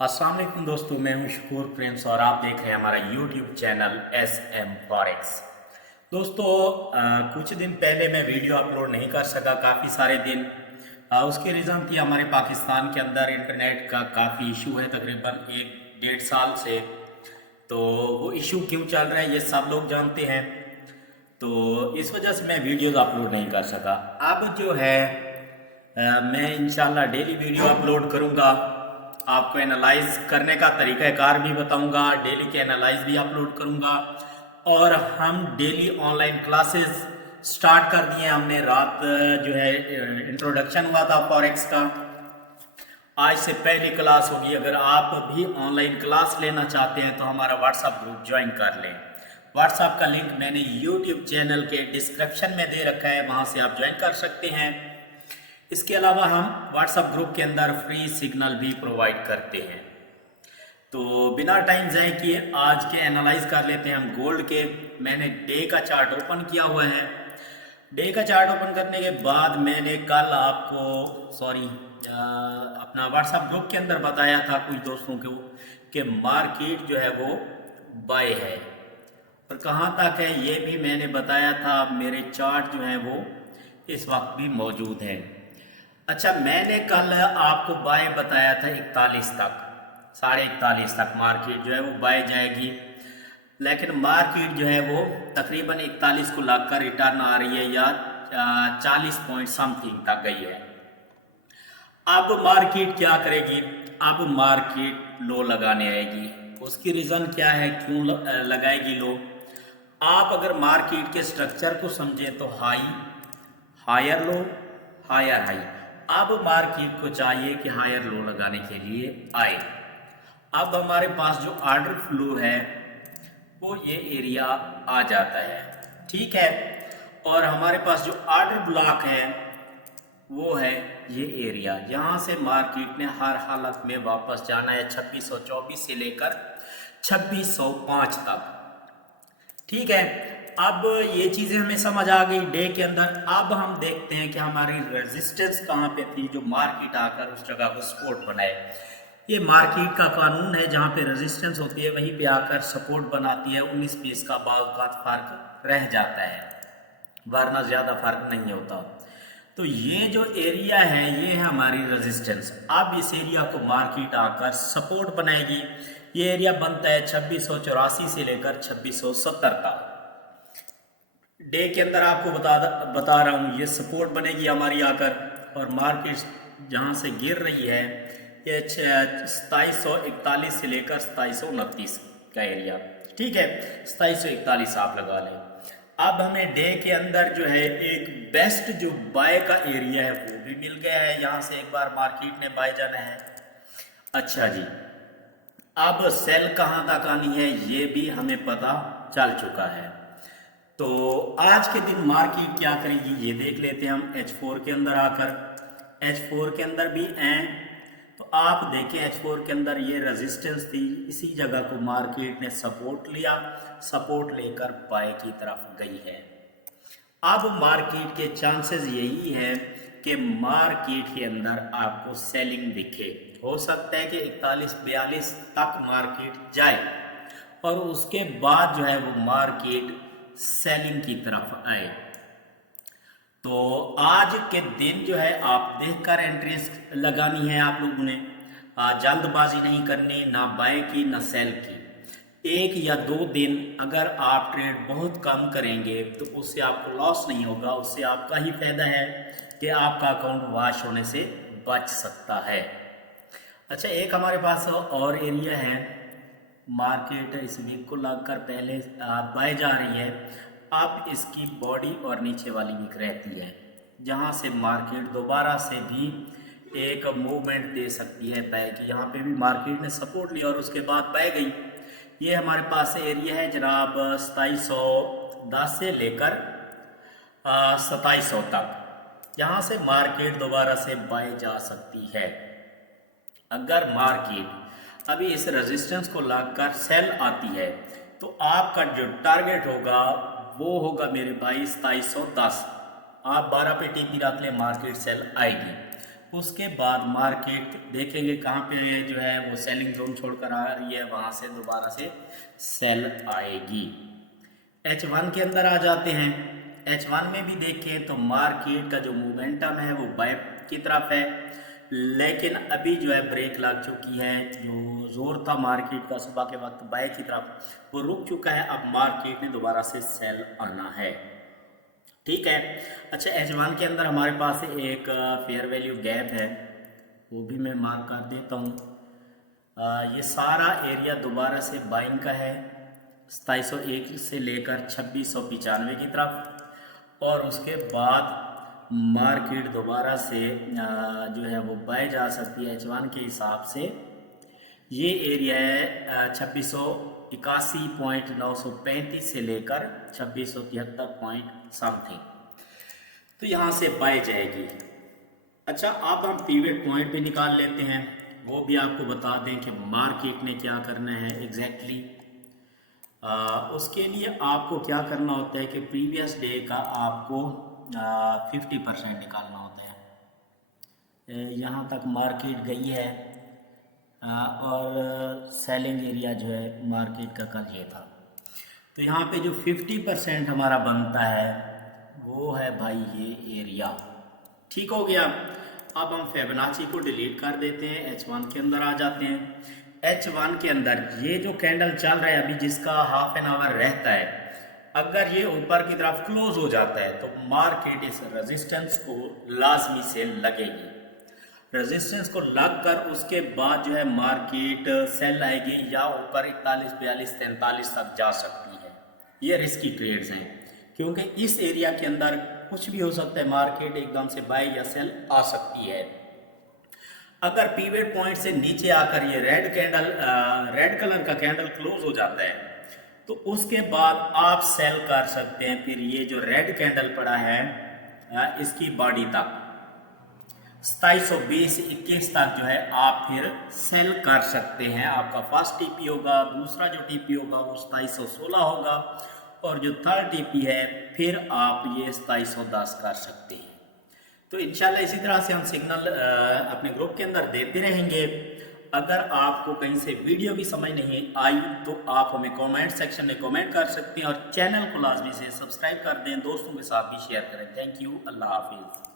अस्सलाम वालेकुम दोस्तों, मैं हूं शकूर प्रिंस और आप देख रहे हैं हमारा YouTube channel S M forex. दोस्तों, कुछ दिन पहले मैं वीडियो अपलोड नहीं कर सका, काफ़ी सारे दिन। उसकी रीज़न थी हमारे पाकिस्तान के अंदर इंटरनेट का काफ़ी इशू है, तकरीबन 1 डेढ़ साल से। तो वो इशू क्यों चल रहा है ये सब लोग जानते हैं। तो इस वजह से मैं वीडियोज़ अपलोड नहीं कर सका। अब जो है मैं इंशाल्लाह डेली वीडियो अपलोड करूँगा। आपको एनालाइज करने का तरीक़ाकार भी बताऊँगा, डेली के एनालाइज भी अपलोड करूँगा। और हम डेली ऑनलाइन क्लासेस स्टार्ट कर दिए हमने। रात जो है इंट्रोडक्शन हुआ था फॉरेक्स का, आज से पहली क्लास होगी। अगर आप भी ऑनलाइन क्लास लेना चाहते हैं तो हमारा व्हाट्सएप ग्रुप ज्वाइन कर लें। व्हाट्सएप का लिंक मैंने यूट्यूब चैनल के डिस्क्रिप्शन में दे रखा है, वहाँ से आप ज्वाइन कर सकते हैं। इसके अलावा हम व्हाट्सएप ग्रुप के अंदर फ्री सिग्नल भी प्रोवाइड करते हैं। तो बिना टाइम ज़ाय किए आज के एनालाइज कर लेते हैं हम गोल्ड के। मैंने डे का चार्ट ओपन किया हुआ है। डे का चार्ट ओपन करने के बाद मैंने कल आपको अपना व्हाट्सएप ग्रुप के अंदर बताया था कुछ दोस्तों को कि मार्केट जो है वो बाय है, और कहाँ तक है ये भी मैंने बताया था। मेरे चार्ट जो है वो इस वक्त भी मौजूद हैं। अच्छा, मैंने कल आपको बाय बताया था 41 तक, 41.5 तक मार्केट जो है वो बाय जाएगी। लेकिन मार्केट जो है वो तकरीबन 41 को लगकर रिटर्न आ रही है, या 40 पॉइंट समथिंग तक गई है। अब मार्केट क्या करेगी? अब मार्केट लो लगाने आएगी। उसकी रीज़न क्या है, क्यों लगाएगी लो? आप अगर मार्केट के स्ट्रक्चर को समझें तो high, higher low, higher high. अब मार्केट को चाहिए कि हायर लो लगाने के लिए आए। अब हमारे पास जो ऑर्डर फ्लो है वो ये एरिया आ जाता है, ठीक है। और हमारे पास जो ऑर्डर ब्लॉक है वो है ये एरिया। यहाँ से मार्केट ने हर हालत में वापस जाना है 2624 से लेकर 2605 तक, ठीक है। अब ये चीज़ें हमें समझ आ गई डे के अंदर। अब हम देखते हैं कि हमारी रेजिस्टेंस कहाँ पे थी जो मार्केट आकर उस जगह को सपोर्ट बनाए। ये मार्केट का कानून है, जहाँ पे रेजिस्टेंस होती है वहीं पे आकर सपोर्ट बनाती है। 19-20 का बाज़ फर्क रह जाता है, वरना ज़्यादा फर्क नहीं होता। तो ये जो एरिया है ये है हमारी रेजिस्टेंस। अब इस एरिया को मार्केट आकर सपोर्ट बनाएगी। ये एरिया बनता है 2684 से लेकर 2670 तक। डे के अंदर आपको बता रहा हूँ ये सपोर्ट बनेगी हमारी आकर, और मार्केट जहाँ से गिर रही है ये 2741 से लेकर 2729 का एरिया, ठीक है। 2741 आप लगा लें। अब हमें डे के अंदर जो है एक बेस्ट जो बाय का एरिया है वो भी मिल गया है। यहाँ से एक बार मार्केट ने बाय जाना है। अच्छा जी, अब सेल कहाँ तक आनी है ये भी हमें पता चल चुका है। तो आज के दिन मार्केट क्या करेगी ये देख लेते हैं हम H4 के अंदर आकर। H4 के अंदर भी हैं, तो आप देखें H4 के अंदर ये रेजिस्टेंस थी, इसी जगह को मार्केट ने सपोर्ट लिया, सपोर्ट लेकर बाय की तरफ गई है। अब मार्केट के चांसेस यही है कि मार्केट के अंदर आपको सेलिंग दिखे। हो सकता है कि 41-42 तक मार्केट जाए और उसके बाद जो है वो मार्केट सेलिंग की तरफ आए। तो आज के दिन जो है आप देखकर एंट्रीज लगानी है आप लोगों ने। जल्दबाजी नहीं करनी, ना बाय की ना सेल की। 1 या 2 दिन अगर आप ट्रेड बहुत कम करेंगे तो उससे आपको लॉस नहीं होगा, उससे आपका ही फायदा है कि आपका अकाउंट वॉश होने से बच सकता है। अच्छा, एक हमारे पास और एरिया है। मार्केट इस वीक को लगकर पहले बाय जा रही है। अब इसकी बॉडी और नीचे वाली वीक रहती है, जहां से मार्केट दोबारा से भी एक मूवमेंट दे सकती है बाय की। यहाँ पे भी मार्केट ने सपोर्ट लिया और उसके बाद बाय गई। ये हमारे पास एरिया है जनाब 2710 से लेकर 2700 तक। यहाँ से मार्केट दोबारा से बाय जा सकती है। अगर मार्केट अभी इस रेजिस्टेंस को लगकर सेल आती है तो आपका जो टारगेट होगा वो होगा मेरे भाई 2710। आप 12 पे टीपी रख लें, मार्केट सेल आएगी। उसके बाद मार्केट देखेंगे कहाँ पे जो है वो सेलिंग जोन छोड़कर आ रही है, वहाँ से दोबारा से सेल आएगी। H1 के अंदर आ जाते हैं। H1 में भी देखें तो मार्केट का जो मोमेंटम है वो बाय की तरफ है, लेकिन अभी जो है ब्रेक लग चुकी है। जो जोर था मार्केट का सुबह के वक्त बाय की तरफ वो रुक चुका है। अब मार्केट ने दोबारा से सेल आना है। ठीक है। अच्छा, H1 के अंदर हमारे पास एक फेयर वैल्यू गैप है, वो भी मैं मार्क कर देता हूँ। ये सारा एरिया दोबारा से बाइंग का है 2701 से लेकर 2695 की तरफ, और उसके बाद मार्केट दोबारा से जो है वो बाय जा सकती है H1 के हिसाब से। ये एरिया है 2681.935 से लेकर 2673 पॉइंट समथिंग, तो यहाँ से बाय जाएगी। अच्छा, अब हम पीवट पॉइंट पे निकाल लेते हैं, वो भी आपको बता दें कि मार्केट ने क्या करना है एग्जैक्टली। उसके लिए आपको क्या करना होता है कि प्रीवियस डे का आपको 50% निकालना होता है। यहाँ तक मार्केट गई है और सेलिंग एरिया जो है मार्केट का कल ये था, तो यहाँ पे जो 50% हमारा बनता है वो है भाई ये एरिया। ठीक हो गया। अब हम फिबोनाची को डिलीट कर देते हैं, H1 के अंदर आ जाते हैं। H1 के अंदर ये जो कैंडल चल रहा है अभी, जिसका हाफ एन आवर रहता है, अगर ये ऊपर की तरफ क्लोज हो जाता है तो मार्केट इस रेजिस्टेंस को लाजमी से लगेगी। रेजिस्टेंस को लग कर उसके बाद जो है मार्केट सेल आएगी या ऊपर 41, 42, 43 तक जा सकती है। ये रिस्की ट्रेड्स हैं, क्योंकि इस एरिया के अंदर कुछ भी हो सकता है, मार्केट एकदम से बाय या सेल आ सकती है। अगर पीवट पॉइंट से नीचे आकर ये रेड कलर का कैंडल क्लोज हो जाता है तो उसके बाद आप सेल कर सकते हैं। फिर ये जो रेड कैंडल पड़ा है इसकी बॉडी तक 2720 21 तक जो है आप फिर सेल कर सकते हैं। आपका फर्स्ट टीपी होगा, दूसरा जो टीपी होगा वो 2716 होगा, और जो थर्ड टीपी है फिर आप ये 2710 कर सकते हैं। तो इंशाल्लाह इसी तरह से हम सिग्नल अपने ग्रुप के अंदर देते रहेंगे। अगर आपको कहीं से वीडियो भी समझ नहीं आई तो आप हमें कमेंट सेक्शन में कमेंट कर सकते हैं, और चैनल को लाजमी से सब्सक्राइब कर दें, दोस्तों के साथ भी शेयर करें। थैंक यू, अल्लाह हाफिज़।